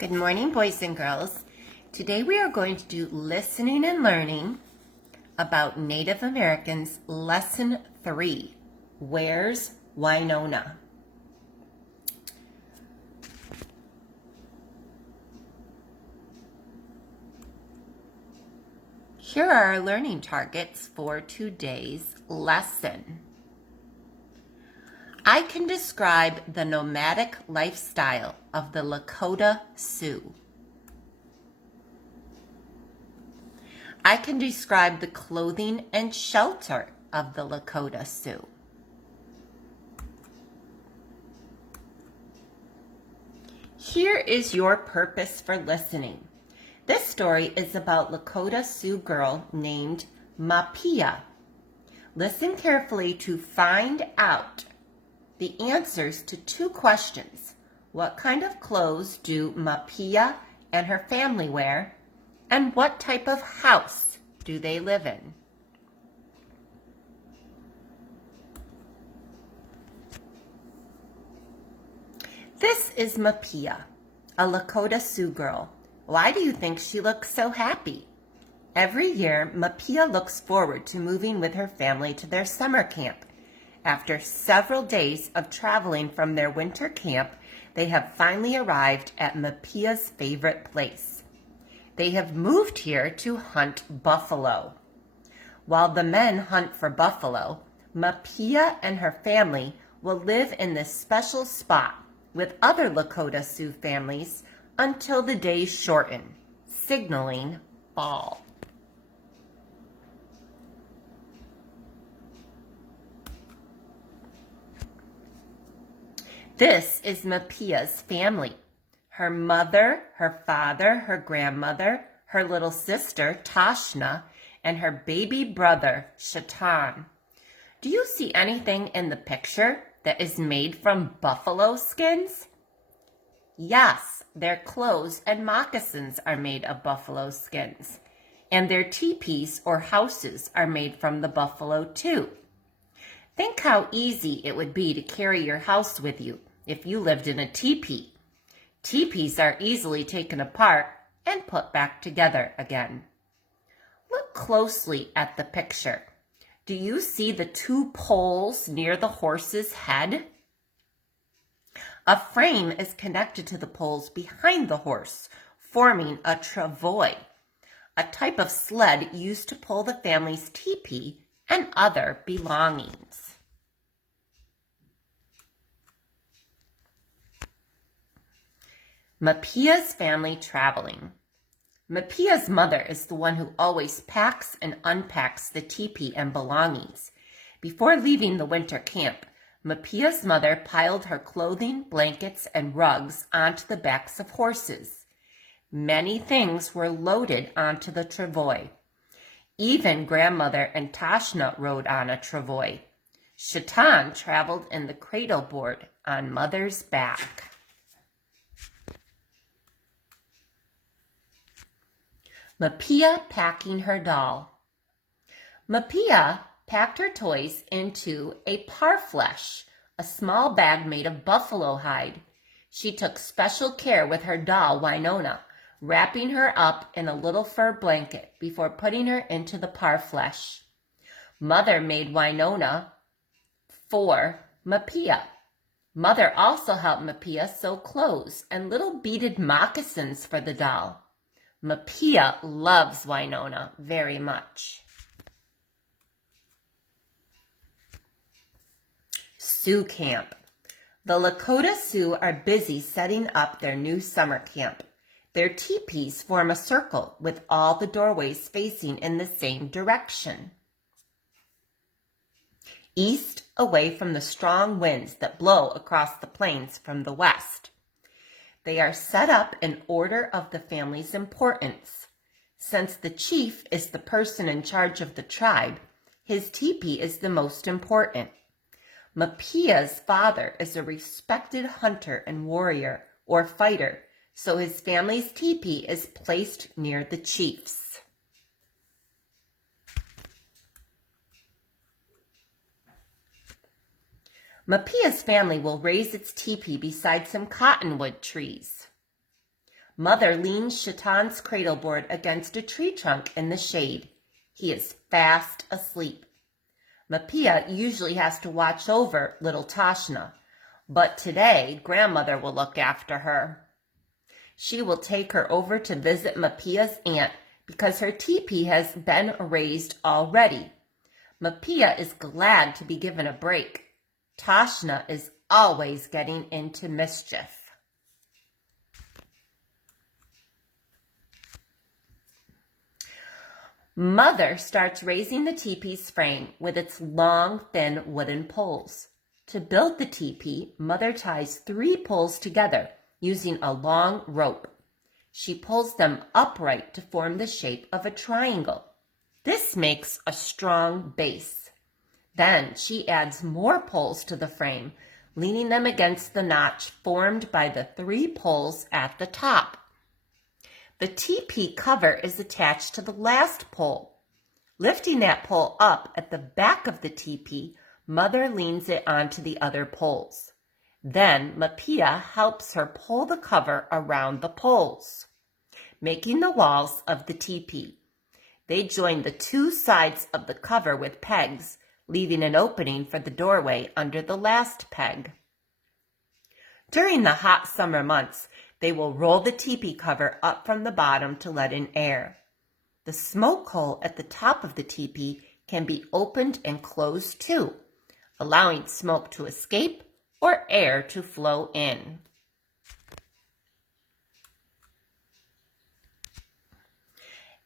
Good morning, boys and girls. Today we are going to do listening and learning about Native Americans, Lesson 3, Where's Winona? Here are our learning targets for today's lesson. I can describe the nomadic lifestyle of the Lakota Sioux. I can describe the clothing and shelter of the Lakota Sioux. Here is your purpose for listening. This story is about Lakota Sioux girl named Mapia. Listen carefully to find out the answers to two questions. What kind of clothes do Mapia and her family wear? And what type of house do they live in? This is Mapia, a Lakota Sioux girl. Why do you think she looks so happy? Every year, Mapia looks forward to moving with her family to their summer camp. After several days of traveling from their winter camp, they have finally arrived at Mapia's favorite place. They have moved here to hunt buffalo. While the men hunt for buffalo, Mapia and her family will live in this special spot with other Lakota Sioux families until the days shorten, signaling fall. This is Mapia's family. Her mother, her father, her grandmother, her little sister, Tashna, and her baby brother, Shatan. Do you see anything in the picture that is made from buffalo skins? Yes, their clothes and moccasins are made of buffalo skins, and their teepees or houses are made from the buffalo too. Think how easy it would be to carry your house with you if you lived in a teepee. Teepees are easily taken apart and put back together again. Look closely at the picture. Do you see the two poles near the horse's head? A frame is connected to the poles behind the horse, forming a travois, a type of sled used to pull the family's teepee and other belongings. Mapia's family traveling. Mapia's mother is the one who always packs and unpacks the teepee and belongings. Before leaving the winter camp, Mapia's mother piled her clothing, blankets, and rugs onto the backs of horses. Many things were loaded onto the travois. Even grandmother and Tashna rode on a travois. Shatan traveled in the cradle board on mother's back. Mapia packing her doll. Mapia packed her toys into a parfleche, a small bag made of buffalo hide. She took special care with her doll, Winona, wrapping her up in a little fur blanket before putting her into the parfleche. Mother made Winona for Mapia. Mother also helped Mapia sew clothes and little beaded moccasins for the doll. Mapia loves Winona very much. Sioux Camp. The Lakota Sioux are busy setting up their new summer camp. Their teepees form a circle with all the doorways facing in the same direction, east, away from the strong winds that blow across the plains from the west. They are set up in order of the family's importance. Since the chief is the person in charge of the tribe, his teepee is the most important. Mapia's father is a respected hunter and warrior or fighter, so his family's teepee is placed near the chief's. Mapia's family will raise its teepee beside some cottonwood trees. Mother leans Shatan's cradle board against a tree trunk in the shade. He is fast asleep. Mapia usually has to watch over little Tashna, but today grandmother will look after her. She will take her over to visit Mapia's aunt because her teepee has been raised already. Mapia is glad to be given a break. Tashna is always getting into mischief. Mother starts raising the teepee's frame with its long, thin wooden poles. To build the teepee, Mother ties 3 poles together using a long rope. She pulls them upright to form the shape of a triangle. This makes a strong base. Then she adds more poles to the frame, leaning them against the notch formed by the 3 poles at the top. The teepee cover is attached to the last pole. Lifting that pole up at the back of the teepee, Mother leans it onto the other poles. Then Mapia helps her pull the cover around the poles, making the walls of the teepee. They join the 2 sides of the cover with pegs, leaving an opening for the doorway under the last peg. During the hot summer months, they will roll the teepee cover up from the bottom to let in air. The smoke hole at the top of the teepee can be opened and closed too, allowing smoke to escape or air to flow in.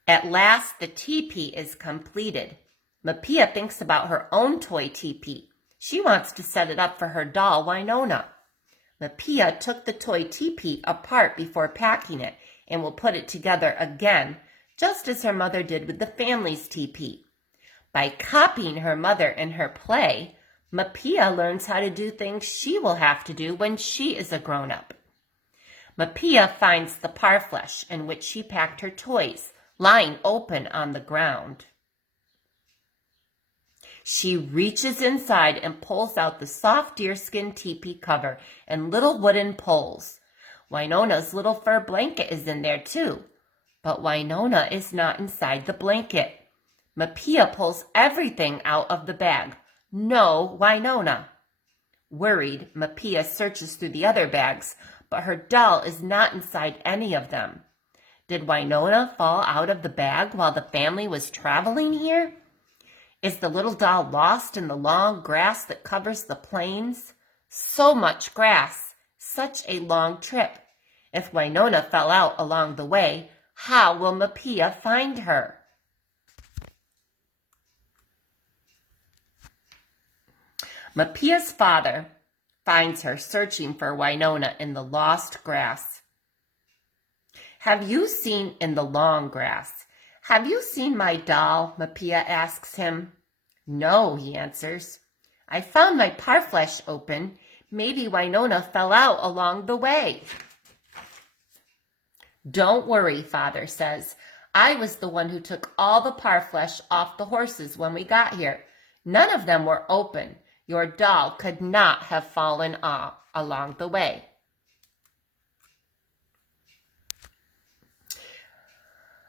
At last, the teepee is completed. Mapia thinks about her own toy teepee. She wants to set it up for her doll, Winona. Mapia took the toy teepee apart before packing it and will put it together again, just as her mother did with the family's teepee. By copying her mother in her play, Mapia learns how to do things she will have to do when she is a grown-up. Mapia finds the parfleche in which she packed her toys, lying open on the ground. She reaches inside and pulls out the soft deerskin teepee cover and little wooden poles. Winona's little fur blanket is in there too, but Winona is not inside the blanket. Mapia pulls everything out of the bag. No Winona. Worried, Mapia searches through the other bags, but her doll is not inside any of them. Did Winona fall out of the bag while the family was traveling here? Is the little doll lost in the long grass that covers the plains? So much grass, such a long trip. If Winona fell out along the way, how will Mapia find her? Mapia's father finds her searching for Winona in the lost grass. Have you seen in the long grass? Have you seen my doll? Mapia asks him. No, he answers. I found my parfleche open. Maybe Winona fell out along the way. Don't worry, Father says. I was the one who took all the parfleche off the horses when we got here. None of them were open. Your doll could not have fallen off along the way.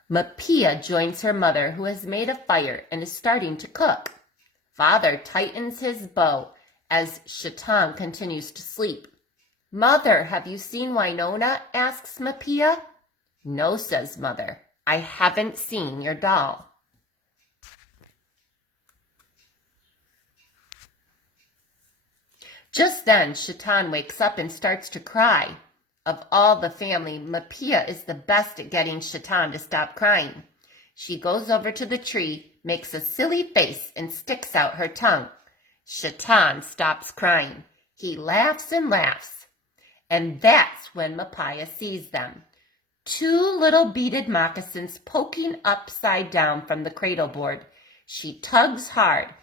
Mapia joins her mother, who has made a fire and is starting to cook. Father tightens his bow as Shatan continues to sleep. Mother, have you seen Winona? Asks Mapia. No, says Mother. I haven't seen your doll. Just then, Shatan wakes up and starts to cry. Of all the family, Mapia is the best at getting Shatan to stop crying. She goes over to the tree, makes a silly face, and sticks out her tongue. Shatan stops crying. He laughs and laughs. And that's when Mapia sees them. 2 little beaded moccasins poking upside down from the cradle board. She tugs hard.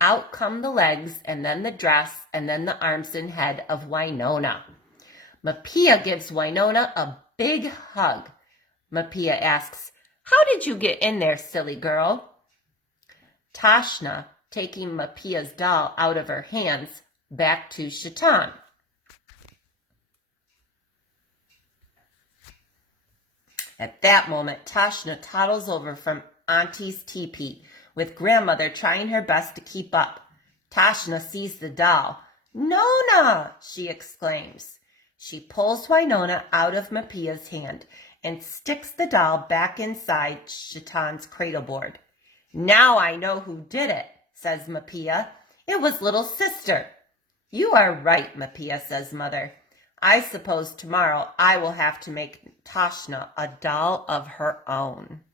Out come the legs, and then the dress, and then the arms and head of Winona. Mapia gives Winona a big hug. Mapia asks, How did you get in there, silly girl? Tashna, taking Mapia's doll out of her hands, back to Shatan. At that moment, Tashna toddles over from Auntie's teepee, with Grandmother trying her best to keep up. Tashna sees the doll. "Nona!" she exclaims. She pulls Winona out of Mapia's hand and sticks the doll back inside Shatan's cradleboard. "Now I know who did it," says Mapia. "It was little sister." "You are right, Mapia," says Mother. "I suppose tomorrow I will have to make Tashna a doll of her own."